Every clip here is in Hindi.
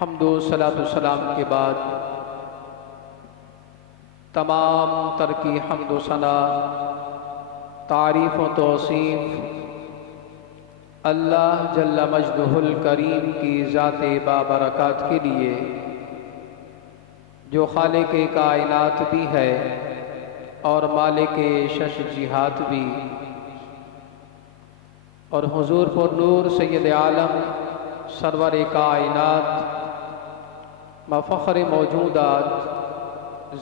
हम्दो सलातो सलाम के बाद तमाम तरकी हम्दो सना तारीफ़ व तौसीफ़ अल्लाह जल्ला मजदुहुल करीम की ज़ाते बाबरकत के लिए जो खालिक कायनात भी है और मालिक शश जिहात भी, और हुजूर पर नूर सैयद आलम सरवर कायनात मफ़ख़र मौजूदात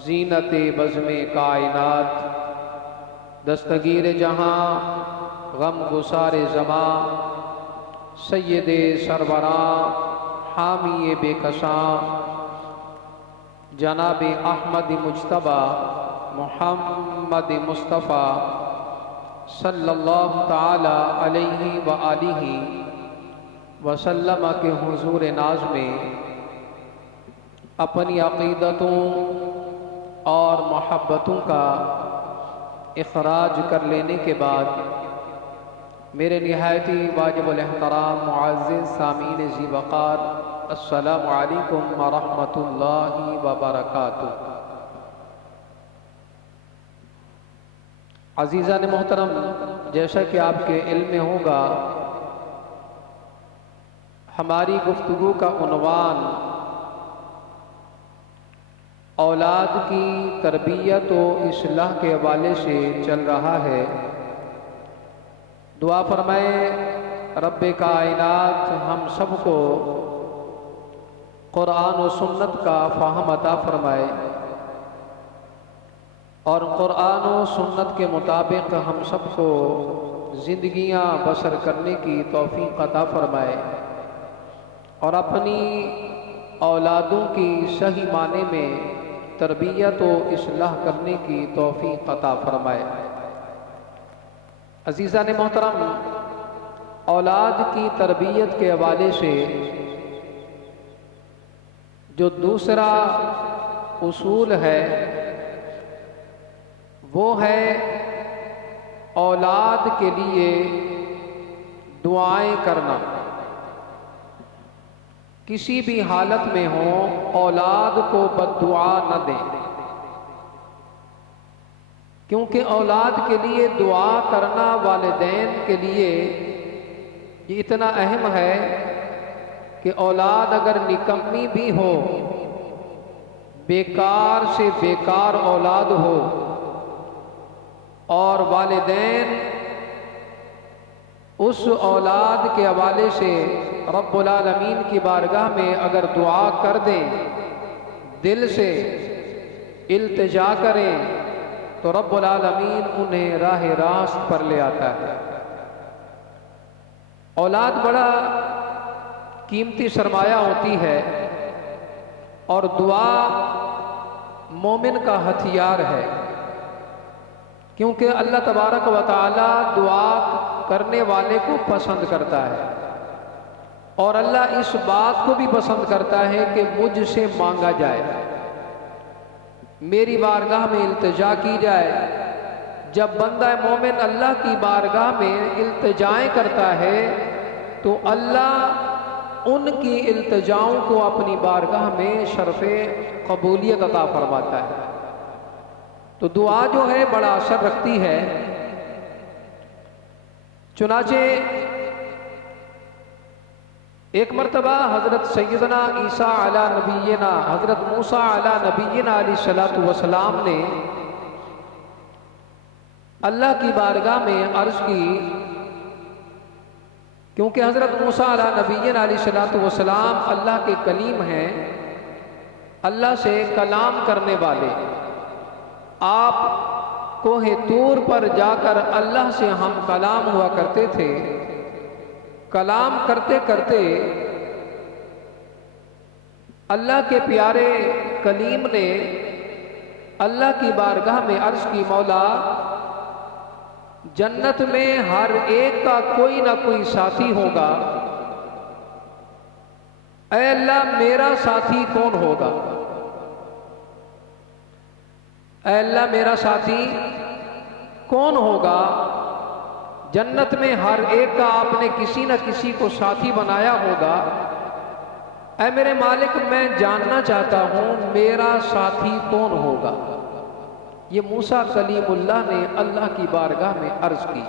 ज़ीनत बज़्म कायनात दस्तगीर जहाँ गम गुसार ज़मां सैयद सरवरां हामी बेकसां जनाब अहमद मुज्तबा मुहम्मद मुस्तफ़ा सल्लल्लाहु ताला अलैहि व आलिहि वसल्लम के हुजूर नाज में अपनी अक़ीदतों और मोहब्बतों का इखराज कर लेने के बाद मेरे निहायती वाजिबुल एहतराम मुअज़्ज़िज़ सामीन ज़ी वक़ार अस्सलामु अलैकुम व रहमतुल्लाहि व बरकातुहू। अज़ीज़ान मोहतरम, जैसा कि आपके इल्म में होगा, हमारी गुफ्तगू का उन्वान औलाद की तरबियत व इस्लाह के हवाले से चल रहा है। दुआ फरमाए रब्बे कायनात हम सबको कुरान व सुन्नत का फ़हम अता फरमाए और कुरान व सुन्नत के मुताबिक हम सबको ज़िंदगियाँ बसर करने की तौफ़ीक़ अता फरमाए और अपनी औलादों की सही माने में तरबियत व इस्लाह करने की तौफ़ीक़ अता फरमाए। अज़ीज़ान मोहतरम, औलाद की तरबियत के हवाले से जो दूसरा उसूल है वो है औलाद के लिए दुआएं करना। किसी भी हालत में हो औलाद को बद्दुआ न दें, क्योंकि औलाद के लिए दुआ करना वालिदैन के लिए ये इतना अहम है कि औलाद अगर निकम्मी भी हो, बेकार से बेकार औलाद हो और वालिदैन उस औलाद के हवाले से रब्बुल आलमीन की बारगाह में अगर दुआ कर दें, दिल से इल्तिजा करें, तो रब्बुल आलमीन उन्हें राह रास्त पर ले आता है। औलाद बड़ा कीमती सरमाया होती है और दुआ मोमिन का हथियार है, क्योंकि अल्लाह तबारक व तआला दुआ करने वाले को पसंद करता है और अल्लाह इस बात को भी पसंद करता है कि मुझसे मांगा जाए, मेरी बारगाह में इल्तिजा की जाए। जब बंदा मोमिन अल्लाह की बारगाह में इल्तिजाएं करता है तो अल्लाह उनकी इल्तिजाओं को अपनी बारगाह में शर्फ़े कबूलियत अता फरमाता है। तो दुआ जो है बड़ा असर रखती है। चुनाचे एक मरतबा हज़रत सैयदना ईसा अला नबीना हज़रत मूसा अला नबीना अलैहिस्सलातु वस्सलाम ने अल्लाह की बारगाह में अर्ज़ की, क्योंकि हज़रत मूसा अला नबीना अलैहिस्सलातु वस्सलाम अल्लाह के कलीम हैं, अल्लाह से कलाम करने वाले। आप कोहे तूर पर जाकर अल्लाह से हम कलाम हुआ करते थे। कलाम करते करते अल्लाह के प्यारे कलीम ने अल्लाह की बारगाह में अर्ज़ की, मौला जन्नत में हर एक का कोई ना कोई साथी होगा, ऐ अल्लाह मेरा साथी कौन होगा? ऐ अल्लाह मेरा साथी कौन होगा? जन्नत में हर एक का आपने किसी न किसी को साथी बनाया होगा, ऐ मेरे मालिक, मैं जानना चाहता हूं मेरा साथी कौन होगा। ये मूसा कलीमुल्लाह ने अल्लाह की बारगाह में अर्ज की।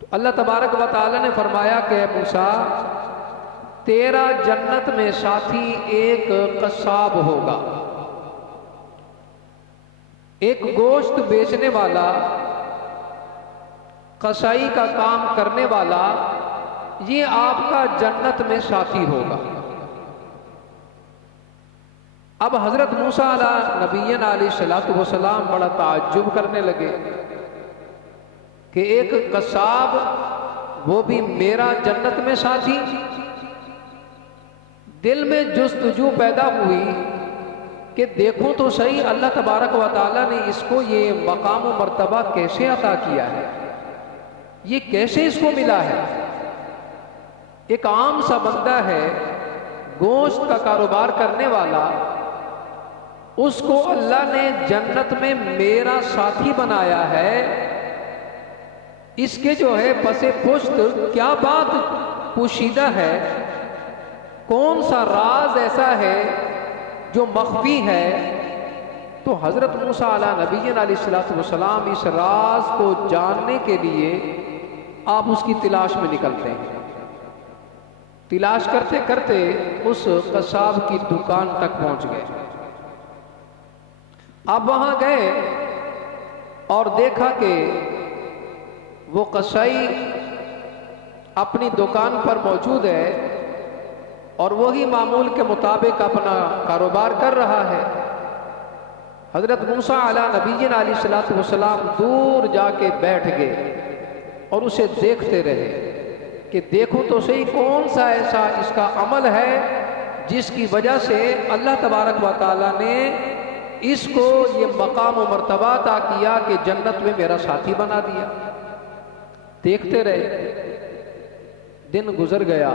तो अल्लाह तबारक व तआला ने फरमाया कि मूसा, तेरा जन्नत में साथी एक कसाब होगा, एक गोश्त बेचने वाला, कसाई का काम करने वाला, ये आपका जन्नत में साथी होगा। अब हजरत मूसा अला नबीयन अलैहिस्सलातु वस्सलाम बड़ा ताज्जुब करने लगे कि एक कसाब, वो भी मेरा जन्नत में साथी। दिल में जुस्तजू पैदा हुई कि देखो तो सही अल्लाह तबारक व तआला ने इसको ये मकाम व मर्तबा कैसे अता किया है, ये कैसे इसको मिला है। एक आम सा बंदा है, गोश्त का कारोबार करने वाला, उसको अल्लाह ने जन्नत में मेरा साथी बनाया है। इसके जो है पसे पुश्त क्या बात पोशीदा है, कौन सा राज ऐसा है जो मख्फी है। तो हजरत मूसा अला नबीयन अलैहिस्सलातु वस्सलाम इस राज को जानने के लिए आप उसकी तलाश में निकलते हैं। तलाश करते करते उस कसाब की दुकान तक पहुंच गए। आप वहां गए और देखा कि वो कसाई अपनी दुकान पर मौजूद है और वही मामूल के मुताबिक अपना कारोबार कर रहा है। हजरत मूसा अला नबीयन अलैहिस्सलातु वस्सलाम दूर जाके बैठ गए और उसे देखते रहे कि देखो तो सही कौन सा ऐसा इसका अमल है जिसकी वजह से अल्लाह तबारक व तआला ने इसको ये मकाम व मर्तबा अता किया कि जन्नत में मेरा साथी बना दिया। देखते रहे, दिन गुजर गया,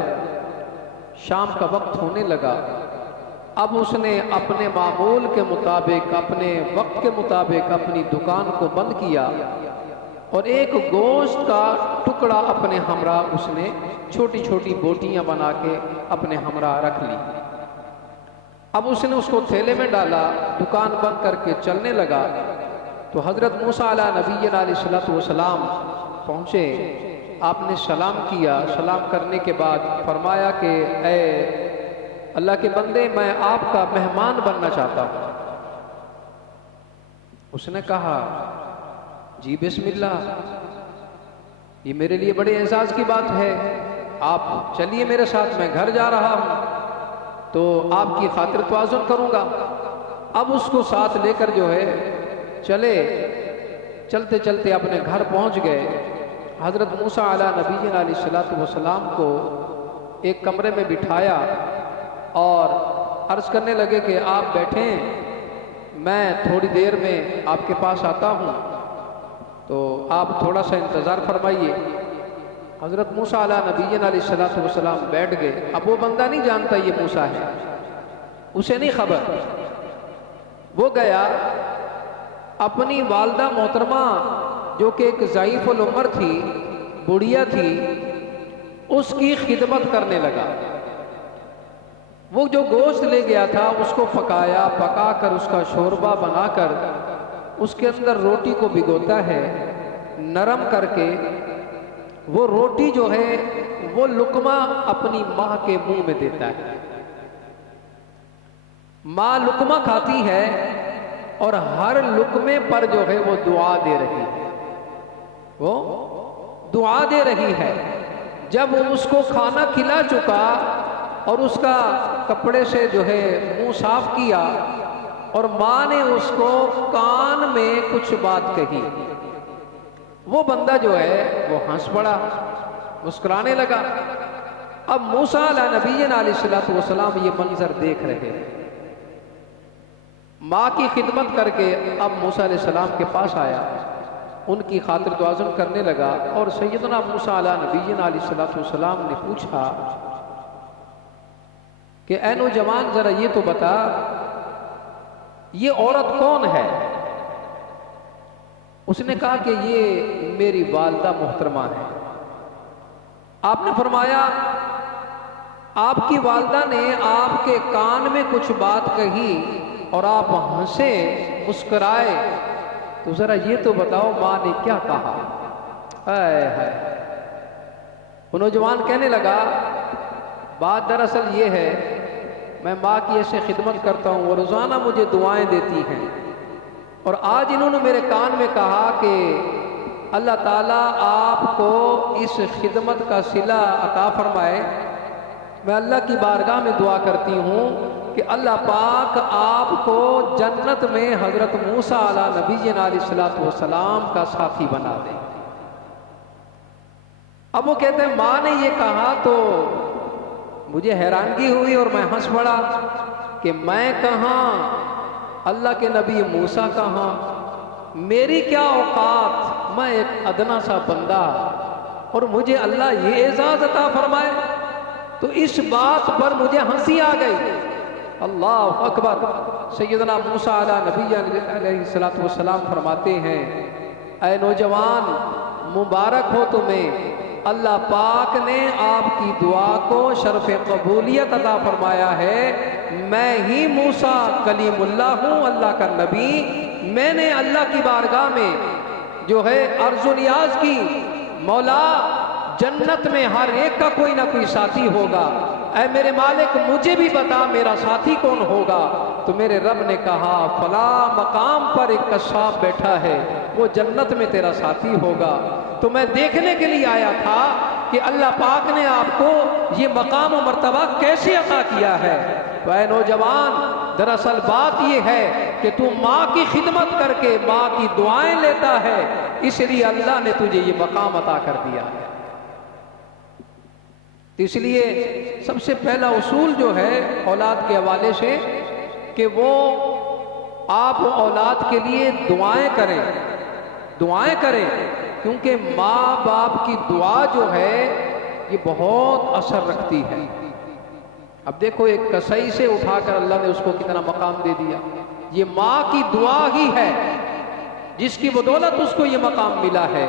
शाम का वक्त होने लगा। अब उसने अपने मामूल के मुताबिक, अपने वक्त के मुताबिक अपनी दुकान को बंद किया और एक गोश्त का टुकड़ा अपने हमरा उसने छोटी छोटी बोटियां बना के अपने हमरा रख ली। अब उसने उसको थैले में डाला, दुकान बंद करके चलने लगा। तो हजरत मूसा अला नबीय्यन अलैहिस्सलातु वस्सलाम पहुंचे, आपने सलाम किया। सलाम करने के बाद फरमाया कि ऐ अल्लाह के बंदे, मैं आपका मेहमान बनना चाहता हूं। उसने कहा, जी बिस्मिल्लाह, ये मेरे लिए बड़े एजाज की बात है, आप चलिए मेरे साथ, मैं घर जा रहा हूं तो आपकी खातिर तवाज़ुन करूंगा। अब उसको साथ लेकर जो है चले, चलते चलते अपने घर पहुंच गए। हजरत मूसा अला नबीय्यन अलैहिस्सलातु वस्सलाम को एक कमरे में बिठाया और अर्ज करने लगे कि आप बैठें, मैं थोड़ी देर में आपके पास आता हूं, तो आप थोड़ा सा इंतज़ार फरमाइए। हजरत मूसा अला नबीय्यन अलैहिस्सलातु वस्सलाम बैठ गए। अब वो बंदा नहीं जानता ये मूसा है, उसे नहीं खबर। वो गया, अपनी वालदा मोहतरमा जो कि एक ज़ईफ़ुल उम्र थी, बुढ़िया थी, उसकी खिदमत करने लगा। वो जो गोश्त ले गया था उसको पकाया, पकाकर उसका शोरबा बनाकर उसके अंदर रोटी को भिगोता है, नरम करके वो रोटी जो है वो लुकमा अपनी माँ के मुंह में देता है। माँ लुकमा खाती है और हर लुकमे पर जो है वो दुआ दे रही है, वो दुआ दे रही है। जब उसको खाना खिला चुका और उसका कपड़े से जो है मुंह साफ किया और माँ ने उसको कान में कुछ बात कही, वो बंदा जो है वो हंस पड़ा, मुस्कुराने लगा। अब मूसा अला नबीय्यन अलैहिस्सलातु वस्सलाम ये मंजर देख रहे हैं। माँ की खिदमत करके अब मूसा अलैहिस्सलाम के पास आया, उनकी खातिर दुआज़न करने लगा और सैयदना मूसा अला नबीय्यन अलैहिस्सलातु वस्सलाम ने पूछा कि ऐ नौजवान, जरा ये तो बता, ये औरत कौन है? उसने कहा कि ये मेरी वालदा मोहतरमा है। आपने फरमाया आपकी वालदा ने आपके कान में कुछ बात कही और आप हंसे, मुस्कुराए, तो जरा ये तो बताओ माँ ने क्या कहा? है वो नौजवान कहने लगा, बात दरअसल ये है, मैं माँ की ऐसे खिदमत करता हूँ, वो रोज़ाना मुझे दुआएं देती हैं, और आज इन्होंने मेरे कान में कहा कि अल्लाह ताला आपको इस खिदमत का सिला अता फरमाए। मैं अल्लाह की बारगाह में दुआ करती हूँ कि अल्लाह पाक आपको जन्नत में हज़रत मूसा अला नबीना अलैहिस्सलातु वस्सलाम का साथी बना दे। अब वो कहते हैं माँ ने ये कहा तो मुझे हैरानगी हुई और मैं हंस पड़ा कि मैं कहाँ, अल्लाह के नबी मूसा कहाँ, मेरी क्या औकात, मैं एक अदना सा बंदा, और मुझे अल्लाह ये एजाज़ अता फरमाए। तो इस बात पर मुझे हंसी आ गई। अल्लाह अकबर। सैयदना मूसा अला नबी अलैहिस्सलातु वस्सलाम फरमाते हैं, ऐ नौजवान, मुबारक हो तुम्हें, अल्लाह पाक ने आपकी दुआ को शर्फ कबूलियत अता फरमाया है। मैं ही मूसा कलीमुल्लाह हूँ, अल्लाह का नबी। मैंने अल्लाह की बारगाह में जो है अर्ज़ो नियाज की, मौला जन्नत में हर एक का कोई ना कोई साथी होगा, ऐ मेरे मालिक मुझे भी बता मेरा साथी कौन होगा। तो मेरे रब ने कहा, फला मकाम पर एक कश्शाप बैठा है, वो जन्नत में तेरा साथी होगा। तो मैं देखने के लिए आया था कि अल्लाह पाक ने आपको ये मकाम और मर्तबा कैसे अता किया है। वह नौजवान, दरअसल बात यह है कि तू माँ की खिदमत करके माँ की दुआएं लेता है, इसलिए अल्लाह ने तुझे ये मकाम अता कर दिया है। तो इसलिए सबसे पहला उसूल जो है औलाद के हवाले से कि वो आप औलाद के लिए दुआएं करें, दुआएं करें, क्योंकि माँ बाप की दुआ जो है ये बहुत असर रखती है। अब देखो एक कसई से उठाकर अल्लाह ने उसको कितना मकाम दे दिया। ये माँ की दुआ ही है जिसकी बदौलत उसको ये मकाम मिला है।